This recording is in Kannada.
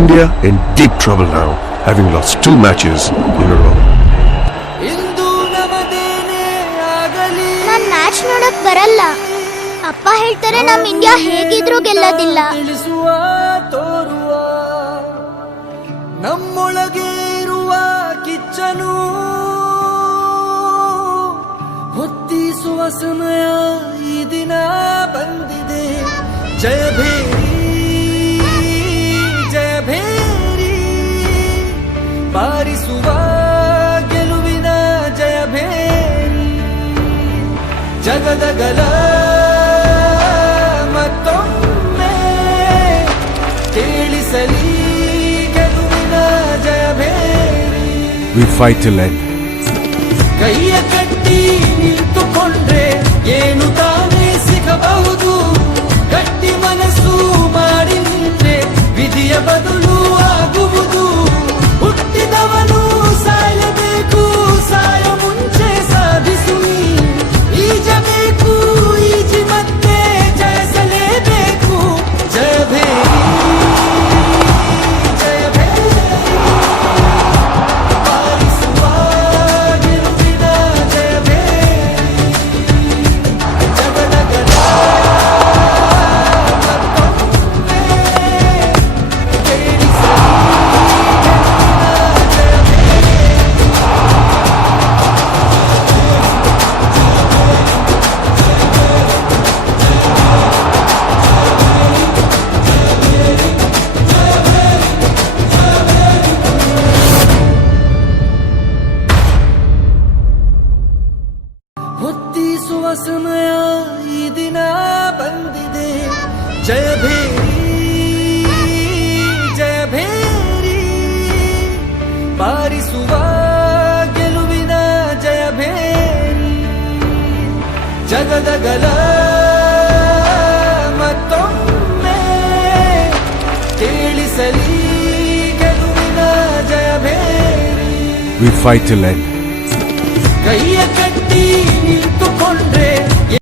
India in deep trouble now, having lost 2 matches in a row. Non match ನೋಡಕ್ ಬರಲ್ಲ. ಅಪ್ಪ ಹೇಳ್ತಾರೆ ನಮ್ ಇಂಡಿಯಾ ಹೇಗಿದ್ರು ಗೆಲ್ಲೋದಿಲ್ಲ. ನಮ್ಮೊಳಗೆ ಇರುವ ಕಿಚ್ಚನು ಹೊತ್ತಿಸುವ ಸಮಯ ಈ ದಿನ ಬಂದಿದೆ. ಜಯ ಭೇರಿ ಜಯ ಭೇರಿ, ಬಾರಿಸುವ ಗೆಲುವಿನ ಜಯ ಭೇರಿ. ಜಗದಗಲ ಮತ್ತೊಮ್ಮೆ ಕೇಳಿಸಲಿ ಗೆಲುವಿನ ಜಯ ಭೇರಿ. We fight till end. ಕೈಯ ಕಟ್ಟಿ ನಿಂತುಕೊಂಡ್ರೆ ಏನು ತಾನೇ ಸಿಗಬಹುದು. ಗಟ್ಟಿ ಮನಸ್ಸು ಮಾಡಿ ನಿಂತ್ರೆ ವಿಧಿಯ ಬದಲು ಆಗುವುದು. ಹುಟ್ಟಿದವನು ಸಾಯಲೇಬೇಕು, ಸಾಯ ಮುಂಚೆ ಸಾಧಿಸು. ಈಜಬೇಕು, ಈಜಿ ಮತ್ತೆ ಜಯಿಸಲೇಬೇಕು. ಜಯ ಭೇರಿ ಜಯ ಭೇರಿ, ಬಾರಿಸುವ ಗೆಲುವಿನ ಜಯ ಭೇರಿ. ಜಗದಗಲ ಮತ್ತೊಮ್ಮೆ ಕೇಳಿಸಲಿ ಗೆಲುವಿನ ಜಯ ಭೇರಿ. ಹೊತ್ತಿಸುವ ಸಮಯ ಈ ದಿನ ಬಂದಿದೆ. ಜಯ ಭೇರಿ ಜಯ ಭೇರಿ, ಬಾರಿಸುವ ಗೆಲುವಿನ ಜಯ ಭೇರಿ. ಜಗದಗಲ ಮತ್ತೊಮ್ಮೆ ಕೇಳಿಸಲಿ ಗೆಲುವಿನ ಜಯ ಭೇರಿ. We fight till end. ಕೈಯ ಕಟ್ಟಿ